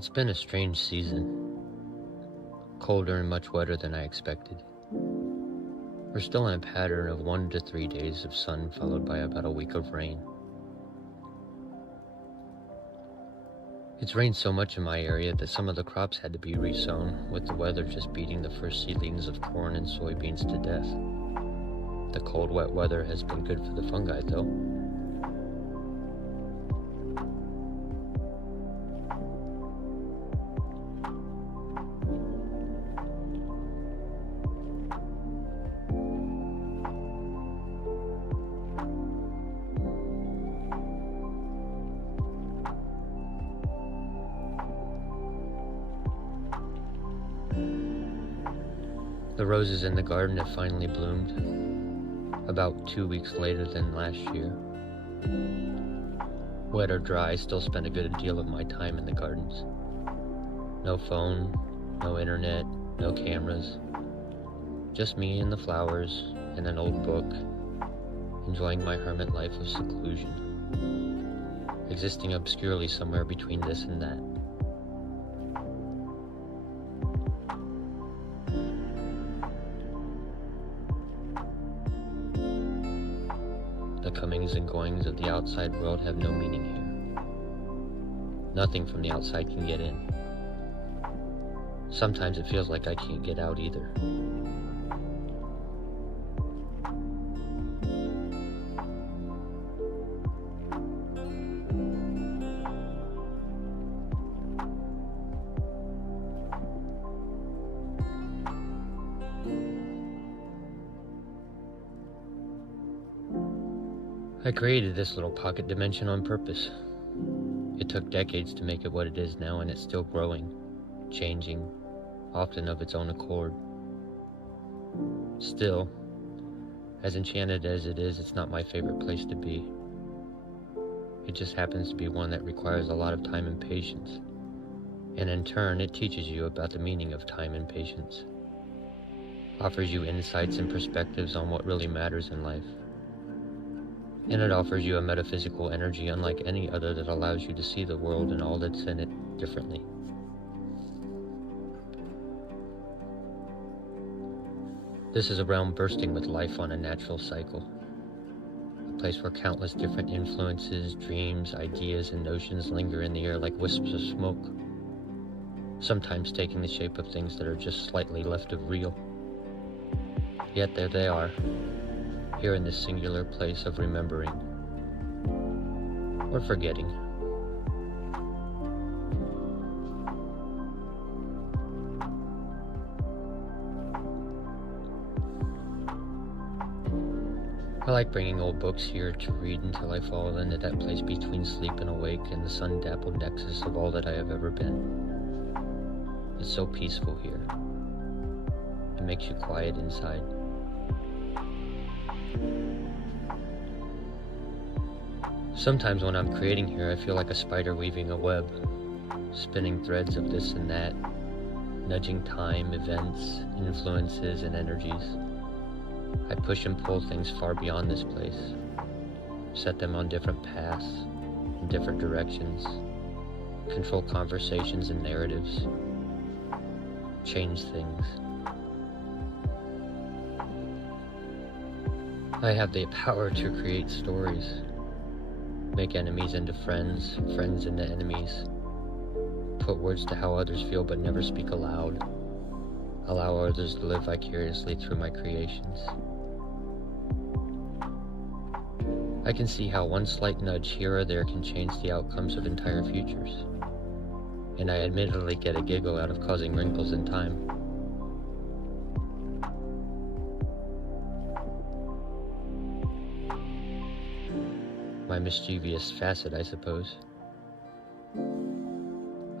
It's been a strange season, colder and much wetter than I expected. We're still in a pattern of 1 to 3 days of sun followed by about a week of rain. It's rained so much in my area that some of the crops had to be resown, with the weather just beating the first seedlings of corn and soybeans to death. The cold, wet weather has been good for the fungi, though. The roses in the garden have finally bloomed, about 2 weeks later than last year. Wet or dry, I still spend a good deal of my time in the gardens. No phone, no internet, no cameras. Just me and the flowers and an old book, enjoying my hermit life of seclusion, existing obscurely somewhere between this and that. The comings and goings of the outside world have no meaning here. Nothing from the outside can get in. Sometimes it feels like I can't get out either. I created this little pocket dimension on purpose. It took decades to make it what it is now, and it's still growing, changing, often of its own accord. Still, as enchanted as it is, it's not my favorite place to be. It just happens to be one that requires a lot of time and patience, and in turn, it teaches you about the meaning of time and patience, offers you insights and perspectives on what really matters in life. And it offers you a metaphysical energy unlike any other that allows you to see the world and all that's in it differently. This is a realm bursting with life on a natural cycle. A place where countless different influences, dreams, ideas, and notions linger in the air like wisps of smoke, sometimes taking the shape of things that are just slightly left of real. Yet there they are, here in this singular place of remembering or forgetting. I like bringing old books here to read until I fall into that place between sleep and awake and the sun-dappled nexus of all that I have ever been. It's so peaceful here. It makes you quiet inside. Sometimes when I'm creating here, I feel like a spider weaving a web, spinning threads of this and that, nudging time, events, influences, and energies. I push and pull things far beyond this place, set them on different paths, in different directions, control conversations and narratives, change things. I have the power to create stories, make enemies into friends, friends into enemies, put words to how others feel but never speak aloud, allow others to live vicariously through my creations. I can see how one slight nudge here or there can change the outcomes of entire futures, and I admittedly get a giggle out of causing wrinkles in time. My mischievous facet, I suppose.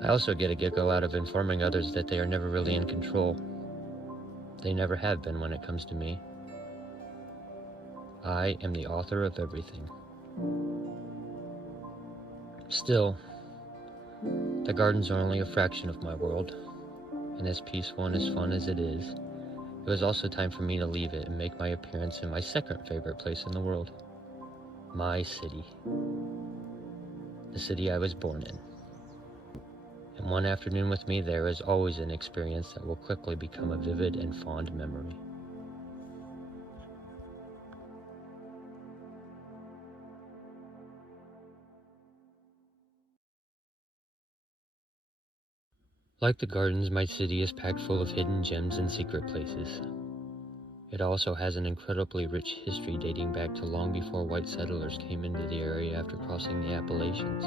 I also get a giggle out of informing others that they are never really in control. They never have been when it comes to me. I am the author of everything. Still, the gardens are only a fraction of my world, and as peaceful and as fun as it is, it was also time for me to leave it and make my appearance in my second favorite place in the world. My city. The city I was born in. And one afternoon with me there is always an experience that will quickly become a vivid and fond memory. Like the gardens, my city is packed full of hidden gems and secret places. It also has an incredibly rich history dating back to long before white settlers came into the area after crossing the Appalachians.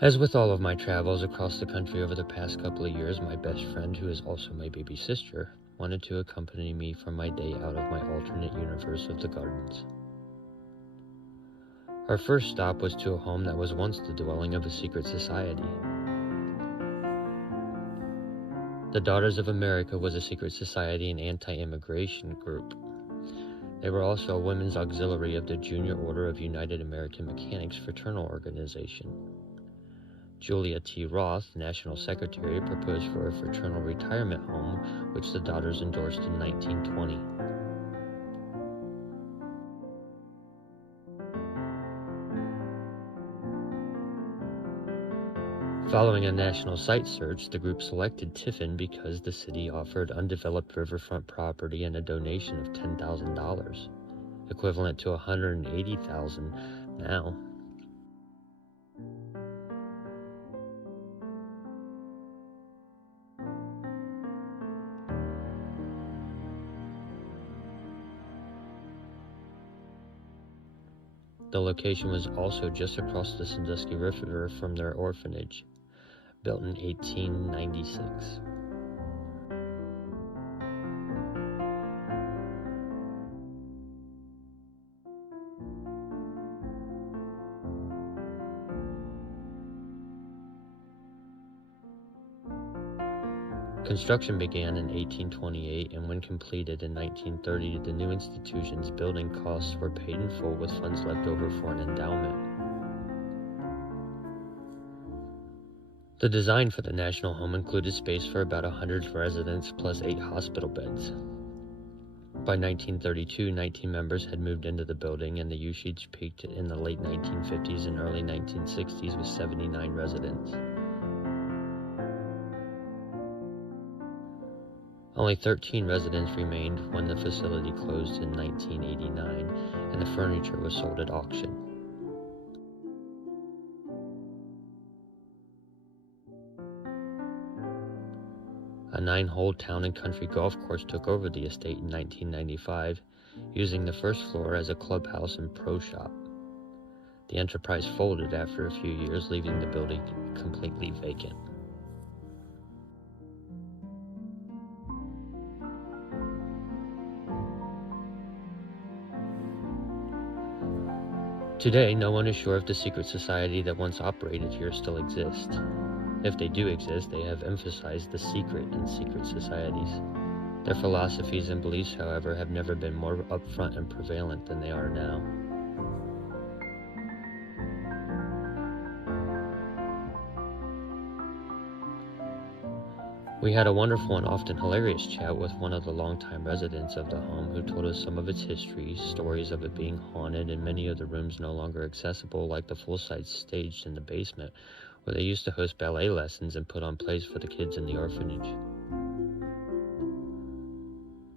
As with all of my travels across the country over the past couple of years, my best friend, who is also my baby sister, wanted to accompany me for my day out of my alternate universe of the gardens. Our first stop was to a home that was once the dwelling of a secret society. The Daughters of America was a secret society and anti-immigration group. They were also a women's auxiliary of the Junior Order of United American Mechanics fraternal organization. Julia T. Roth, National Secretary, proposed for a fraternal retirement home, which the Daughters endorsed in 1920. Following a national site search, the group selected Tiffin because the city offered undeveloped riverfront property and a donation of $10,000, equivalent to $180,000 now. The location was also just across the Sandusky River from their orphanage, built in 1896. Construction began in 1828, and when completed in 1930, the new institution's building costs were paid in full with funds left over for an endowment. The design for the National Home included space for about 100 residents plus 8 hospital beds. By 1932, 19 members had moved into the building, and the usage peaked in the late 1950s and early 1960s with 79 residents. Only 13 residents remained when the facility closed in 1989, and the furniture was sold at auction. A 9-hole town and country golf course took over the estate in 1995, using the first floor as a clubhouse and pro shop. The enterprise folded after a few years, leaving the building completely vacant. Today, no one is sure if the secret society that once operated here still exists. If they do exist, they have emphasized the secret in secret societies. Their philosophies and beliefs, however, have never been more upfront and prevalent than they are now. We had a wonderful and often hilarious chat with one of the longtime residents of the home who told us some of its history, stories of it being haunted, and many of the rooms no longer accessible, like the full-size stage in the basement, where they used to host ballet lessons and put on plays for the kids in the orphanage.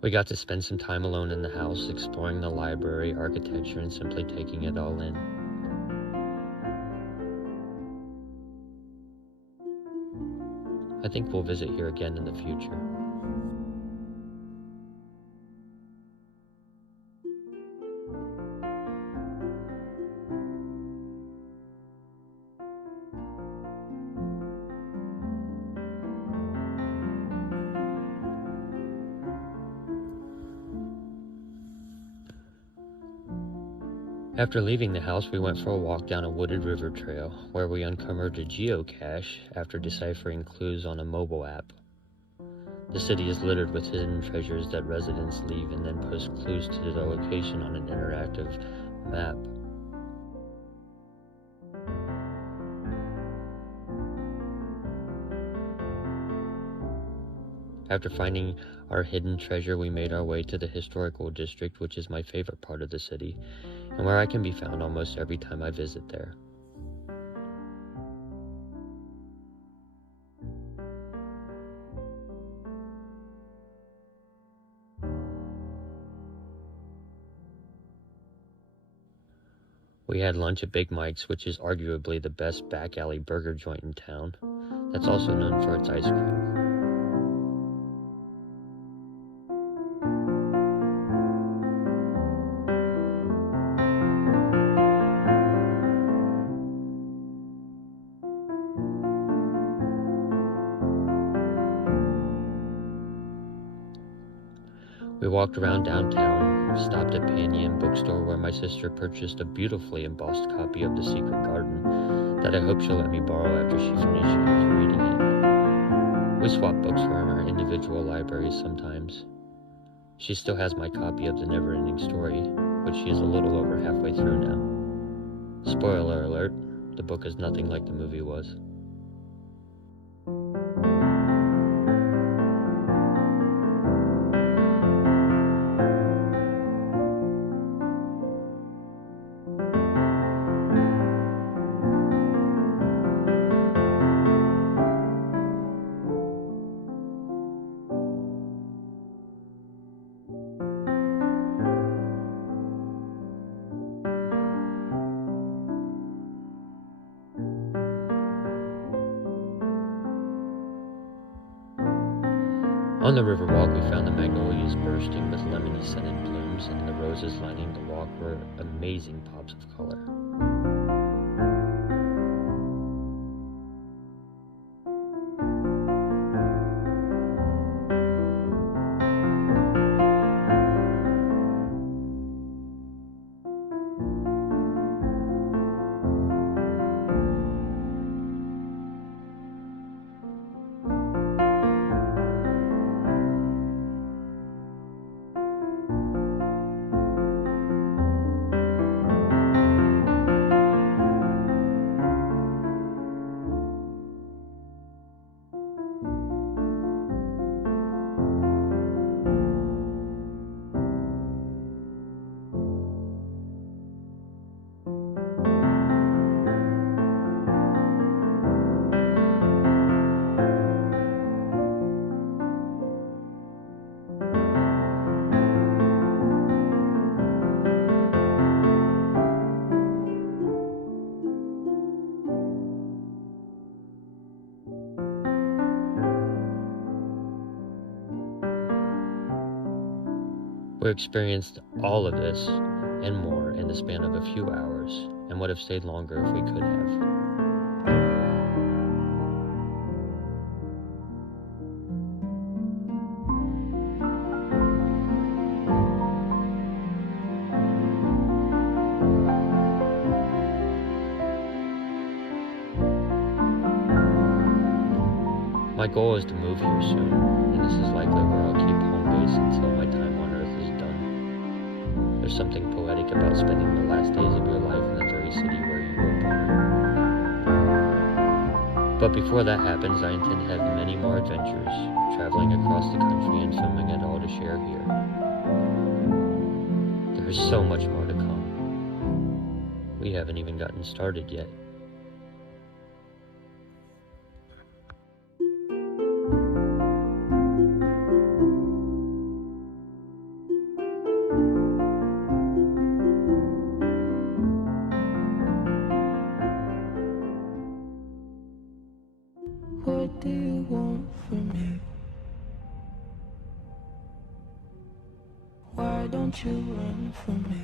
We got to spend some time alone in the house, exploring the library, architecture, and simply taking it all in. I think we'll visit here again in the future. After leaving the house, we went for a walk down a wooded river trail, where we uncovered a geocache after deciphering clues on a mobile app. The city is littered with hidden treasures that residents leave and then post clues to their location on an interactive map. After finding our hidden treasure, we made our way to the historical district, which is my favorite part of the city, and where I can be found almost every time I visit there. We had lunch at Big Mike's, which is arguably the best back alley burger joint in town. That's also known for its ice cream. We walked around downtown, stopped at Pan Am bookstore where my sister purchased a beautifully embossed copy of The Secret Garden that I hope she'll let me borrow after she finishes reading it. We swap books for our individual libraries sometimes. She still has my copy of The Never-Ending Story, which she is a little over halfway through now. Spoiler alert, the book is nothing like the movie was. On the Riverwalk, we found the magnolias bursting with lemony scented blooms, and the roses lining the walk were amazing pops of color. We experienced all of this and more in the span of a few hours, and would have stayed longer if we could have. My goal is to move here soon, and this is likely where I'll keep home base until my time on Earth is done. There's something poetic about spending the last days of your life in the very city where you were born. But before that happens, I intend to have many more adventures, traveling across the country and filming it all to share here. There is so much more to come. We haven't even gotten started yet. What do you want from me? Why don't you run from me?